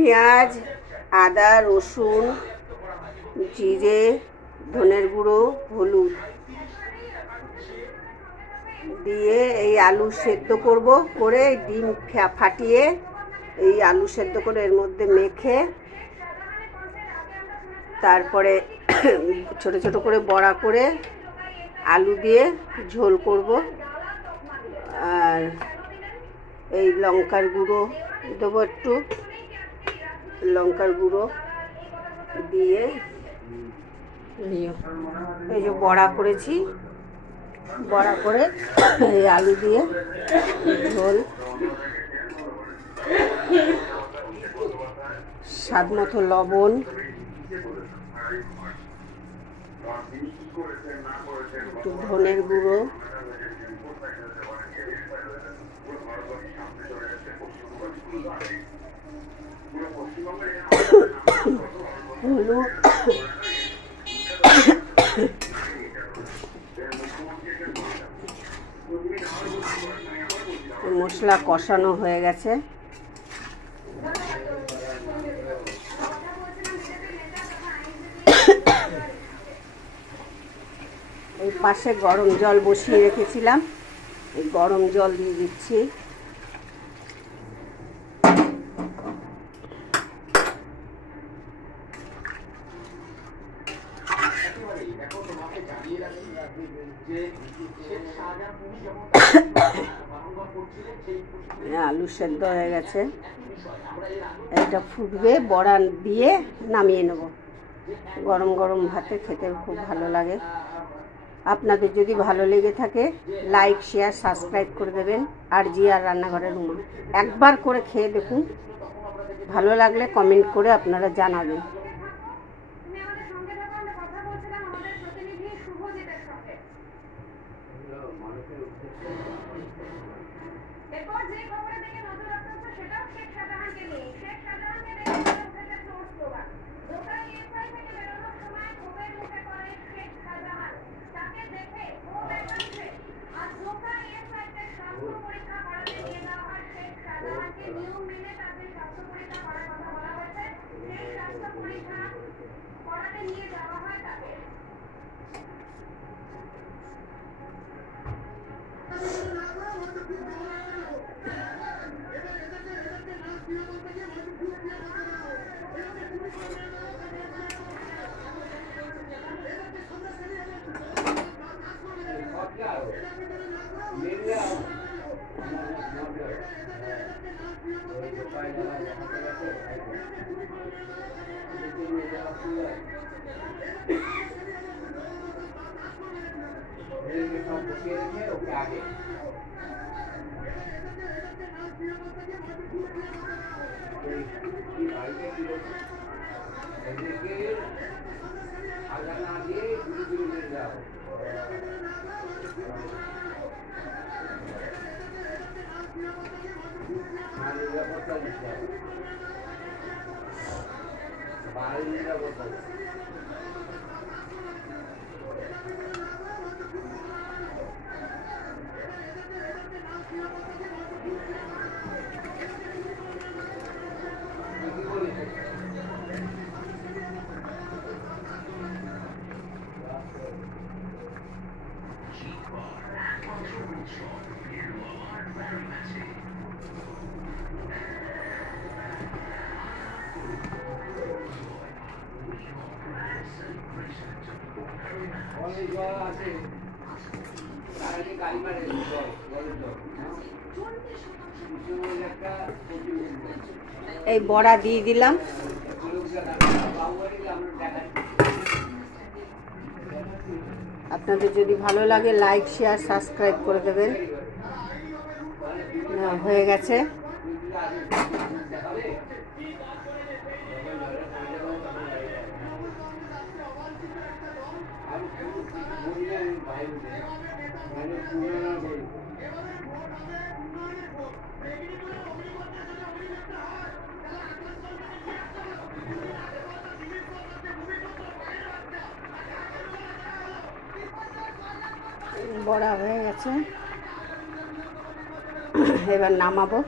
পেঁয়াজ, আদা, রসুন, জিরে, ধনের গুঁড়ো, হলুদ দিয়ে এই আলু সেদ্ধ করব, করে ডিম ফাটিয়ে এই আলু সেদ্ধ করে এর মধ্যে মেখে তারপরে ছোট ছোট করে বড়া করে আলু দিয়ে ঝোল করব। আর এই লঙ্কার গুঁড়ো দেবো, একটু লঙ্কার গুঁড়ো দিয়ে এই যে বড়া করেছি, বড়া করে এই আলু দিয়ে ঝোল, স্বাদ মতো লবণ, একটু ধনের গুঁড়ো, হলুদ, মশলা কষানো হয়ে গেছে। এই পাশে গরম জল বসিয়ে রেখেছিলাম, এই গরম জল দিয়ে দিচ্ছি। আলু সেদ্ধ হয়ে গেছে, এটা ফুটবে, বড়া দিয়ে নামিয়ে নেব। গরম গরম ভাতে খেতে খুব ভালো লাগে। আপনাদের যদি ভালো লেগে থাকে লাইক, শেয়ার, সাবস্ক্রাইব করে দেবেন। আর জিয়ার রান্নাঘরের রুমা একবার করে খেয়ে দেখুন, ভালো লাগলে কমেন্ট করে আপনারা জানাবেন। এই বড়া দিয়ে দিলাম। আপনাদের যদি ভালো লাগে লাইক, শেয়ার, সাবস্ক্রাইব করে দেবেন। হয়ে গেছে। বড়া হয়ে গেছে, এবার নামাবো।